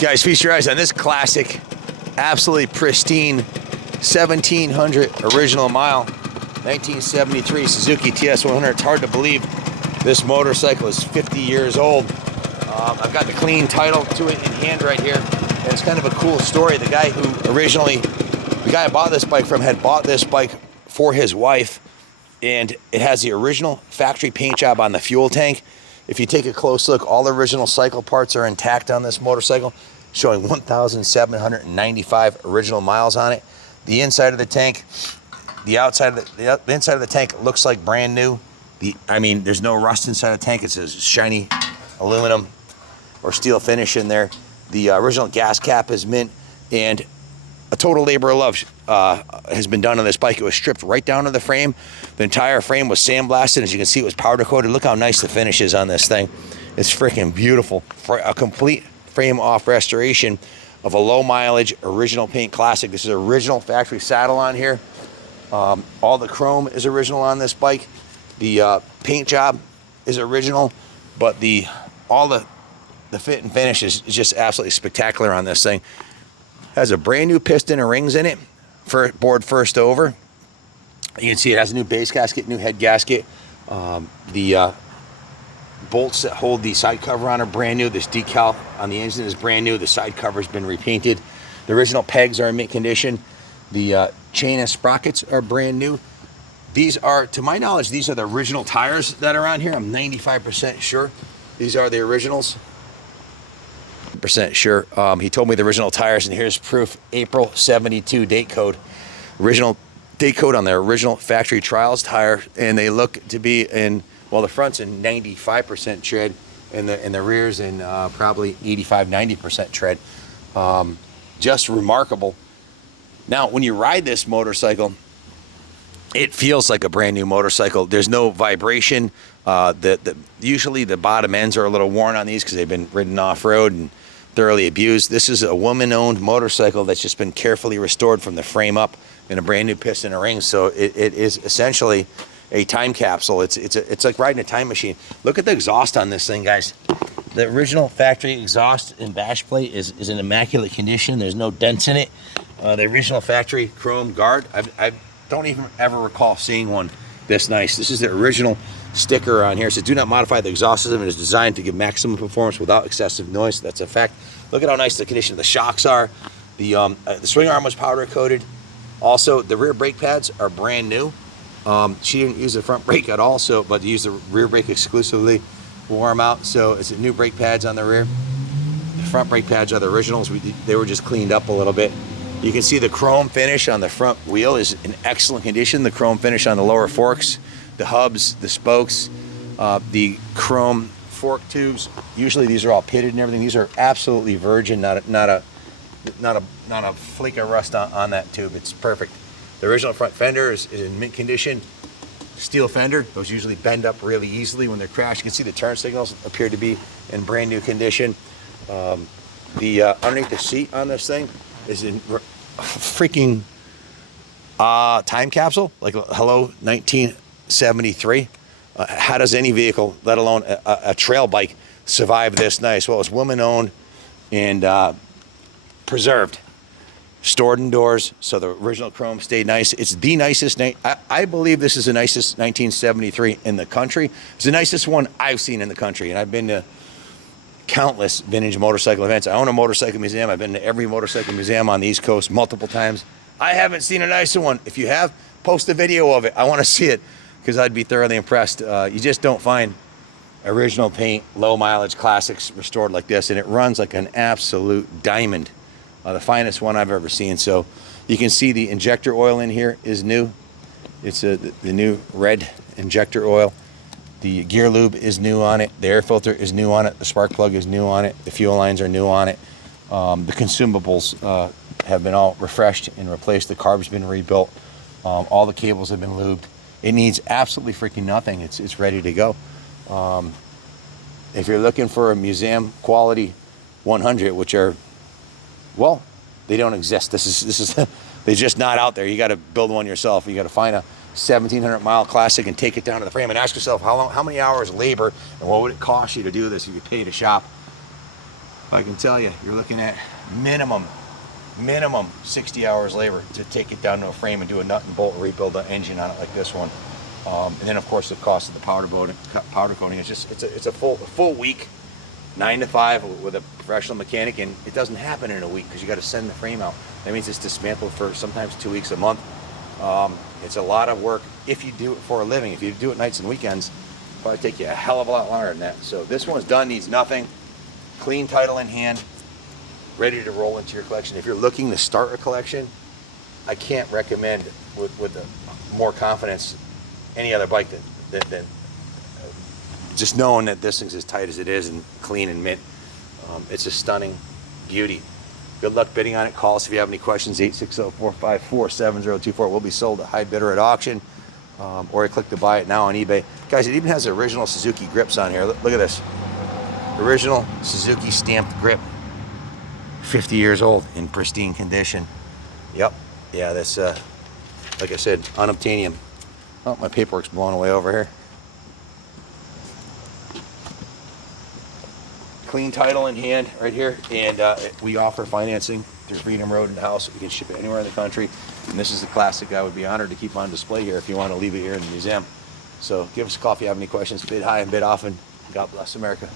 Guys, feast your eyes on this classic, absolutely pristine 1700 original mile, 1973 Suzuki TS100. It's hard to believe this motorcycle is 50 years old. I've got the clean title to it in hand right here. And it's kind of a cool story. The guy I bought this bike from had bought this bike for his wife, and it has the original factory paint job on the fuel tank. If you take a close look, all the original cycle parts are intact on this motorcycle, showing 1,795 original miles on it. The inside of the tank, the inside of the tank looks like brand new. There's no rust inside the tank. It's a shiny aluminum or steel finish in there. The original gas cap is mint, and a total labor of love has been done on this bike. It was stripped right down to the frame. The entire frame was sandblasted. As you can see, it was powder coated. Look how nice the finish is on this thing. It's freaking beautiful. For a complete frame off restoration of a low mileage original paint classic. This is original factory saddle on here. All the chrome is original on this bike. The paint job is original, but all the fit and finish is just absolutely spectacular on this thing. Has a brand new piston and rings in it, board first over. You can see it has a new base gasket, new head gasket. The bolts that hold the side cover on are brand new. This decal on the engine is brand new. The side cover has been repainted. The original pegs are in mint condition. The chain and sprockets are brand new. These are, to my knowledge, these are the original tires that are on here. I'm 95% sure these are the originals. Percent sure. He told me the original tires, and here's proof. April 72 date code. Original date code on the original factory trials tire, and they look to be in, well, the front's in 95% tread, and the rear's in probably 85-90% tread. Just remarkable. Now, when you ride this motorcycle, it feels like a brand new motorcycle. There's no vibration. Usually the bottom ends are a little worn on these because they've been ridden off-road and thoroughly abused. This is a woman-owned motorcycle that's just been carefully restored from the frame up in a brand new piston and rings. So it is essentially a time capsule. It's like riding a time machine. Look at the exhaust on this thing, guys. The original factory exhaust and bash plate is in immaculate condition. There's no dents in it. The original factory chrome guard, I don't even ever recall seeing one this nice. This is the original sticker on here. It says, do not modify the exhaust system. It is designed to give maximum performance without excessive noise. That's a fact. Look at how nice the condition of the shocks are. The swing arm was powder coated. Also, the rear brake pads are brand new. She didn't use the front brake at all, but used the rear brake exclusively. Wore them out, so it's new brake pads on the rear. The front brake pads are the originals. They were just cleaned up a little bit. You can see the chrome finish on the front wheel is in excellent condition. The chrome finish on the lower forks, the hubs, the spokes, the chrome fork tubes. Usually these are all pitted and everything. These are absolutely virgin, not a flake of rust on that tube. It's perfect. The original front fender is in mint condition. Steel fender. Those usually bend up really easily when they're crashed. You can see the turn signals appear to be in brand new condition. Underneath the seat on this thing is in freaking time capsule, like hello 1973. How does any vehicle, let alone a trail bike, survive this nice? Well, it's woman owned and preserved, stored indoors, so the original chrome stayed nice. It's the nicest. I believe this is the nicest 1973 in the country. It's the nicest one I've seen in the country, and I've been to countless vintage motorcycle events. I own a motorcycle museum. I've been to every motorcycle museum on the East Coast multiple times. I haven't seen a nicer one. If you have, post a video of it. I want to see it because I'd be thoroughly impressed. You just don't find original paint, low mileage classics restored like this, and it runs like an absolute diamond. The finest one I've ever seen. So you can see the injector oil in here is new. It's the new red injector oil. The gear lube is new on it. The air filter is new on it. The spark plug is new on it. The fuel lines are new on it. The consumables have been all refreshed and replaced. The carb's been rebuilt. All the cables have been lubed. It needs absolutely freaking nothing. It's ready to go. If you're looking for a museum quality 100, which are, well, they don't exist. This is they're just not out there. You got to build one yourself. You got to find a 1,700 mile classic and take it down to the frame and ask yourself how many hours labor and what would it cost you to do this if you paid a shop I can tell you, you're looking at minimum 60 hours labor to take it down to a frame and do a nut and bolt, rebuild the engine on it like this one. And then of course the cost of the powder coating is just, it's a full week, 9 to 5 with a professional mechanic, and it doesn't happen in a week because you got to send the frame out. That means it's dismantled for sometimes 2 weeks, a month. It's a lot of work if you do it for a living. If you do it nights and weekends, it'll probably take you a hell of a lot longer than that. So this one's done, needs nothing. Clean title in hand, ready to roll into your collection. If you're looking to start a collection, I can't recommend with more confidence any other bike than just knowing that this thing's as tight as it is and clean and mint. It's a stunning beauty. Good luck bidding on it. Call us if you have any questions. 860-454-7024. Will be sold at high bidder at auction, or you click to buy it now on eBay. Guys, it even has original Suzuki grips on here. Look at this. Original Suzuki stamped grip. 50 years old, in pristine condition. Yep. Yeah, that's, like I said, unobtainium. Oh, my paperwork's blown away over here. Clean title in hand right here, and we offer financing through Freedom Road and House. We can ship it anywhere in the country, and this is the classic I would be honored to keep on display here if you want to leave it here in the museum. So give us a call if you have any questions. Bid high and bid often. God bless America.